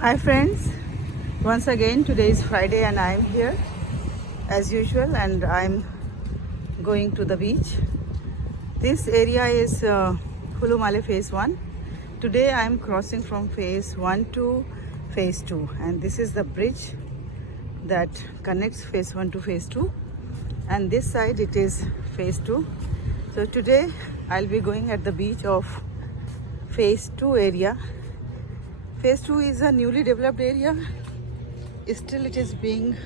Hi friends, once again today is Friday and I am here as usual and I am going to the beach. This area is Hulhumale phase 1. Today I am crossing from phase 1 to phase 2 and this is the bridge that connects phase 1 to phase 2 and this side it is phase 2. So today I'll be going at the beach of phase 2 area. Phase 2 is a newly developed area. Still it is being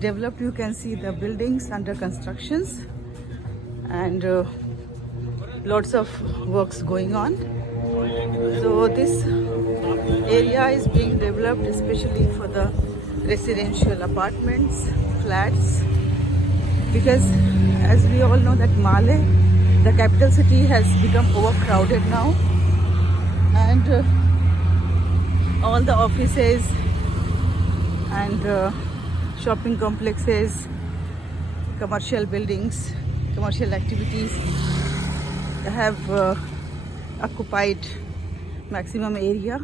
developed. You can see the buildings under constructions and lots of works going on. So this area is being developed especially for the residential apartments, flats, because as we all know that Male, the capital city, has become overcrowded now and all the offices and shopping complexes, commercial buildings, commercial activities have occupied maximum area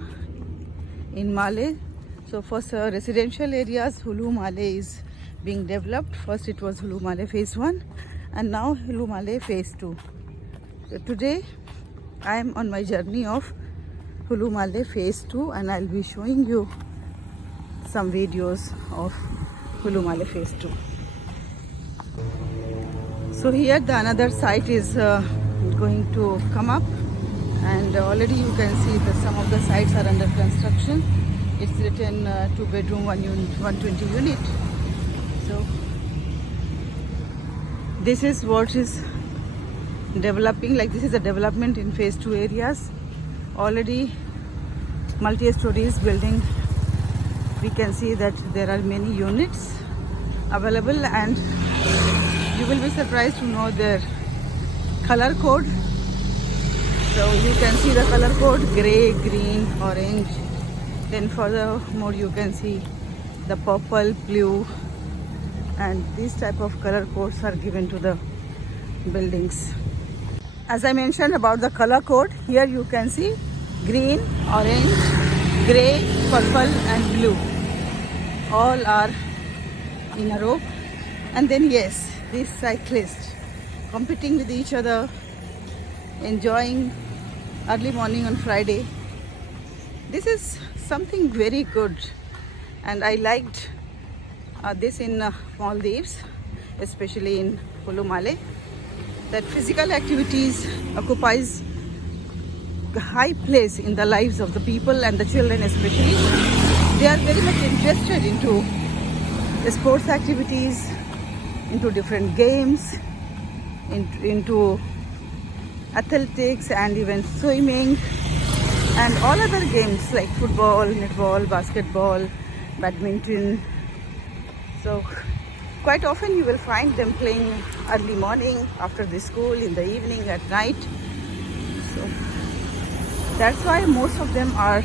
in Male. So first residential areas, Hulhumale is being developed. First it was Hulhumale phase 1 and now Hulhumale phase 2. So today I am on my journey of Hulhumale phase 2 and I'll be showing you some videos of Hulhumale phase 2. So here the another site is going to come up and already you can see that some of the sites are under construction. It's written 2-bedroom, 120 unit. So this is what is developing, like this is a development in phase 2 areas. Already multi-stories building, we can see that there are many units available and you will be surprised to know their color code. So you can see the color code: grey, green, orange. Then furthermore you can see the purple, blue, and these type of color codes are given to the buildings. As I mentioned about the color code, here you can see green, orange, grey, purple and blue. All are in a row. And then yes, these cyclists competing with each other, enjoying early morning on Friday. This is something very good and I liked this in Maldives, especially in Hulhumale, that physical activities occupies a high place in the lives of the people and the children especially. They are very much interested into sports activities, into different games, into athletics and even swimming and all other games like football, netball, basketball, badminton. So quite often you will find them playing early morning, after the school, in the evening, at night. So that's why most of them are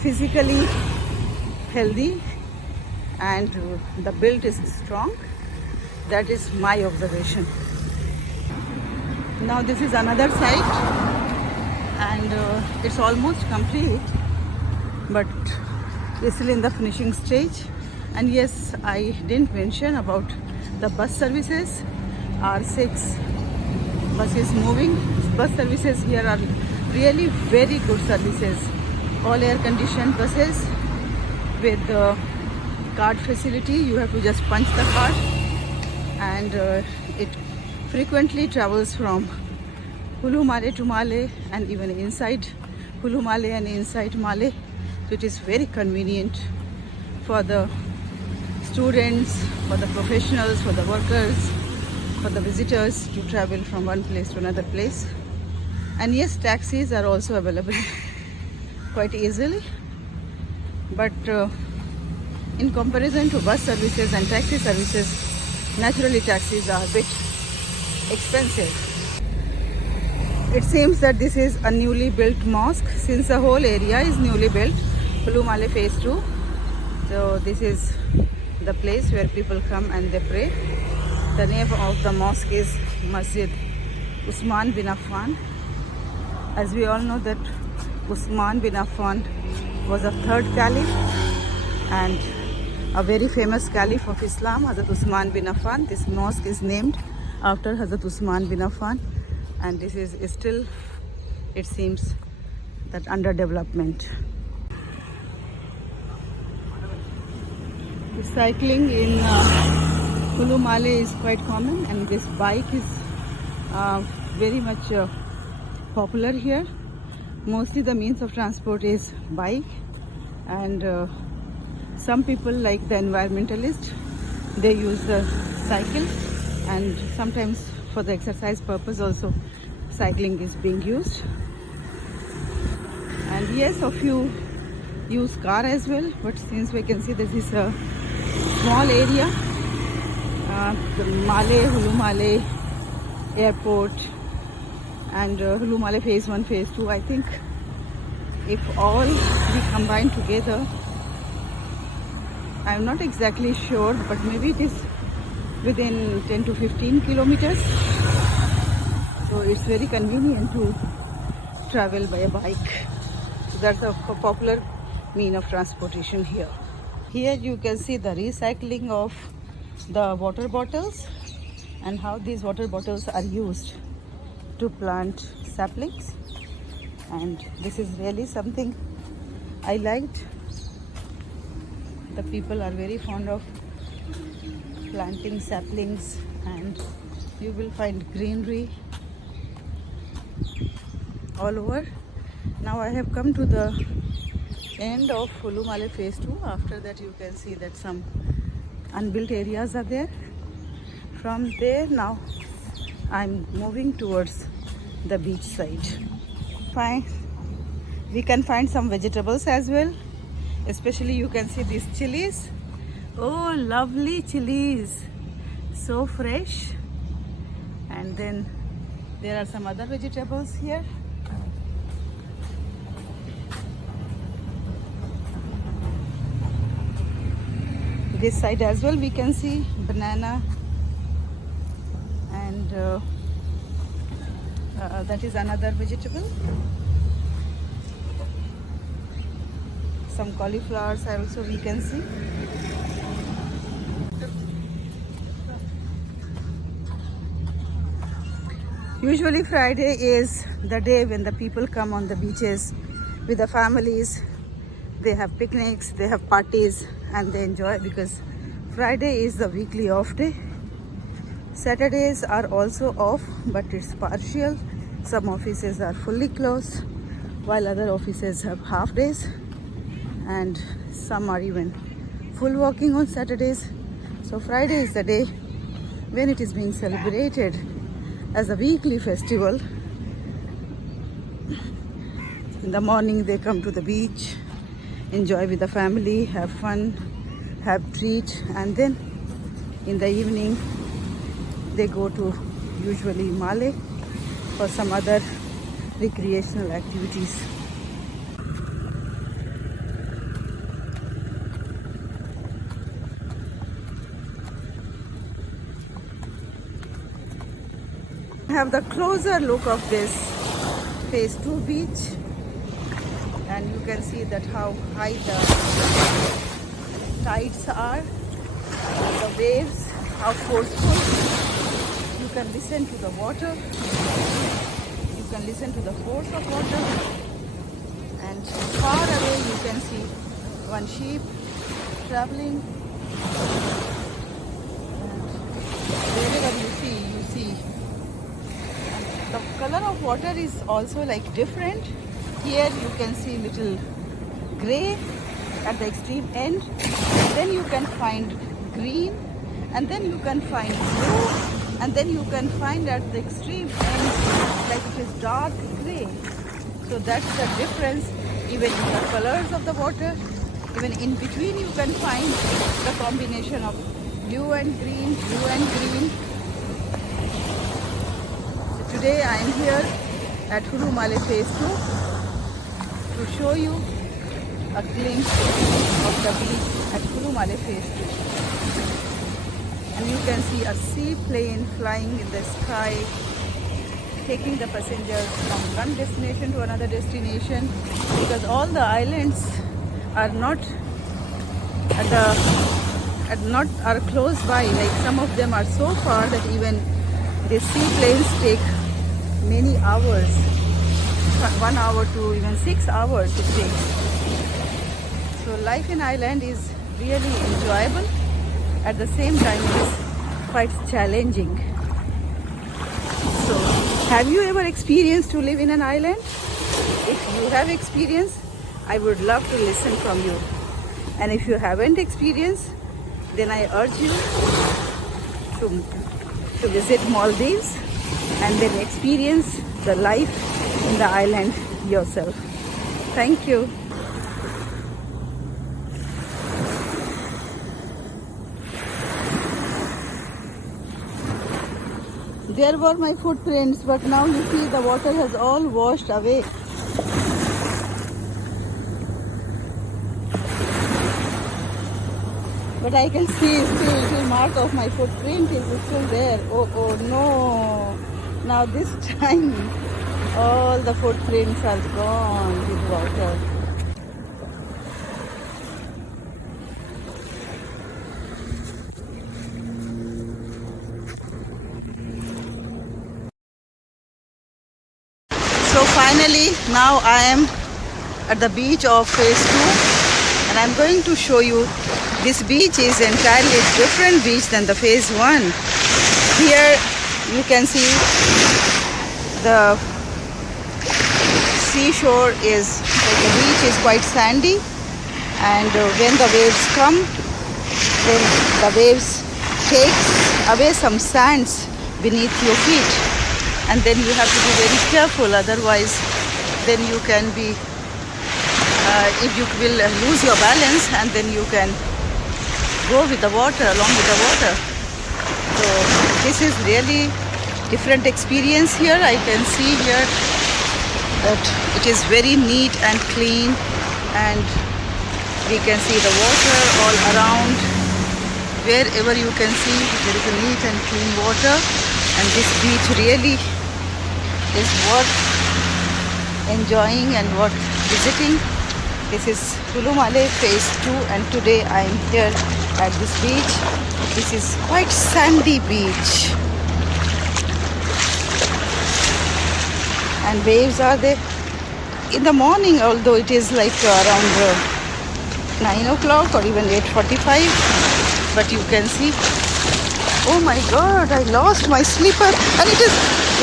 physically healthy and the build is strong. That is my observation. Now this is another site and it's almost complete, but it's still in the finishing stage. And yes, I didn't mention about the bus services. R6 bus is moving. Bus services here are really very good services. All air conditioned buses with the card facility. You have to just punch the card and it frequently travels from Hulhumale to Male and even inside Hulhumale and inside Male. So it is very convenient for the students, for the professionals, for the workers, for the visitors to travel from one place to another place. And yes, taxis are also available quite easily, but in comparison to bus services and taxi services, naturally taxis are a bit expensive. It seems that this is a newly built mosque, since the whole area is newly built, Hulhumale phase 2. So this is the place where people come and they pray. The name of the mosque is Masjid Usman bin Affan. As we all know that Usman bin Affan was a third caliph and a very famous caliph of Islam, Hazrat Usman bin Affan. This mosque is named after Hazrat Usman bin Affan, and this is still, it seems, that under development. The cycling in Hulhumale is quite common, and this bike is very much popular here. Mostly the means of transport is bike, and some people, like the environmentalists, they use the cycle, and sometimes for the exercise purpose also cycling is being used. And yes, a few use car as well, but since we can see this is a small area, the Hulhumale airport and Hulhumale phase 1, phase 2, I think if all we combine together, I'm not exactly sure, but maybe it is within 10 to 15 kilometers. So it's very convenient to travel by a bike. So that's a popular mean of transportation here. Here you can see the recycling of the water bottles and how these water bottles are used to plant saplings. And this is really something I liked. The people are very fond of planting saplings, and you will find greenery all over. Now I have come to the end of Hulhumale phase 2. After that you can see that some unbuilt areas are there. From there now I'm moving towards the beach side. Fine. We can find some vegetables as well. Especially you can see these chilies. Oh, lovely chilies. So fresh. And then there are some other vegetables here. This side as well we can see banana, and that is another vegetable. Some cauliflowers also we can see. Usually Friday is the day when the people come on the beaches with the families. They have picnics, they have parties, and they enjoy, because Friday is the weekly off day. Saturdays are also off, but it's partial. Some offices are fully closed, while other offices have half days, and some are even full working on Saturdays. So Friday is the day when it is being celebrated as a weekly festival. In the morning they come to the beach, enjoy with the family, have fun, have treat, and then in the evening they go to usually Male for some other recreational activities. Have the closer look of this phase 2 beach, and you can see that how high the tides are, the waves, how forceful. You can listen to the water, you can listen to the force of water, and far away you can see one sheep traveling, and wherever you see the color of water is also like different. Here you can see little gray at the extreme end, then you can find green, and then you can find blue, and then you can find at the extreme end like it is dark gray. So that's the difference even in the colors of the water. Even in between you can find the combination of blue and green, blue and green. So today I am here at Hulhumale phase 2 to show you a glimpse of the beach at Hulhumale phase 2. And you can see a seaplane flying in the sky, taking the passengers from one destination to another destination, because all the islands are not at the not are close by. Like some of them are so far that even the seaplanes take many hours, 1 hour to even 6 hours it takes. So life in island is really enjoyable. At the same time, it is quite challenging. So, have you ever experienced to live in an island? If you have experience, I would love to listen from you. And if you haven't experienced, then I urge you to visit Maldives and then experience the life in the island yourself. Thank you. There were my footprints, but now you see the water has all washed away. But I can see still mark of my footprint is still there. Oh no. Now this time all the footprints are gone with water. So finally now I am at the beach of phase 2 and I'm going to show you. This beach is entirely different beach than the phase 1. Here you can see the seashore is, like the beach is quite sandy, and when the waves come, then the waves takes away some sands beneath your feet, and then you have to be very careful, otherwise then you can be, if you will lose your balance, and then you can go with the water, along with the water. So this is really different experience here. I can see here that it is very neat and clean, and we can see the water all around. Wherever you can see, there is a neat and clean water, and this beach really is worth enjoying and worth visiting. This is Hulhumale phase 2, and today I am here at this beach. This is quite sandy beach, and waves are there in the morning, although it is like around 9 o'clock or even 8:45, but you can see, oh my god, I lost my slipper and it is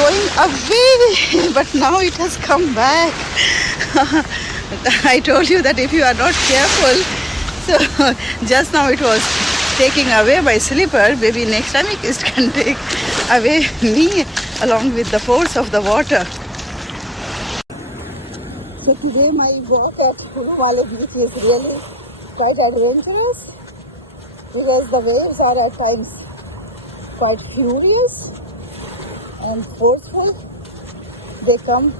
going away, but now it has come back. I told you that if you are not careful, so just now it was taking away my slipper, maybe next time it can take away me along with the force of the water. So today my walk at Hulhumale beach is really quite adventurous, because the waves are at times quite furious and forceful. They come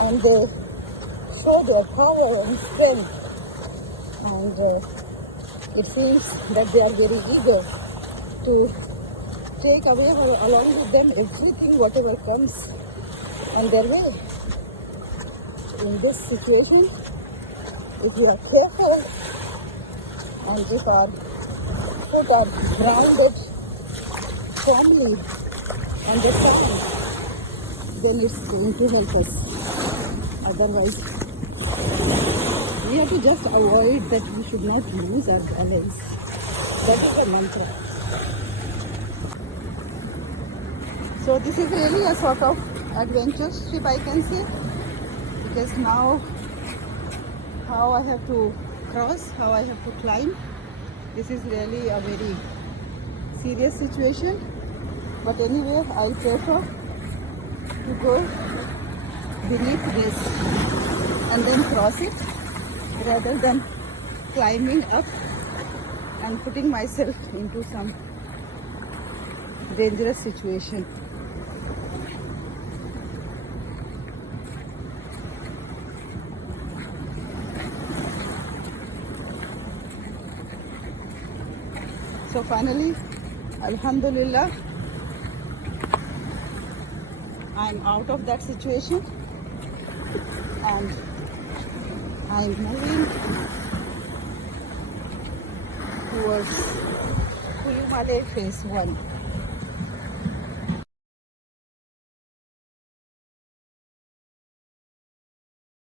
and they show their power and strength, and it seems that they are very eager to take away along with them everything, whatever comes on their way. In this situation, if we are careful and if our foot are grounded firmly on the sand, then it's going to help us. Otherwise, we have to just avoid that. We should not lose our balance. That is a mantra. So this is really a sort of adventure trip, I can say, because now how I have to cross, how I have to climb, this is really a very serious situation. But anyway, I prefer to go beneath this and then cross it, rather than climbing up and putting myself into some dangerous situation. So finally, Alhamdulillah, I'm out of that situation, and I'm moving towards Hulhumale phase 1.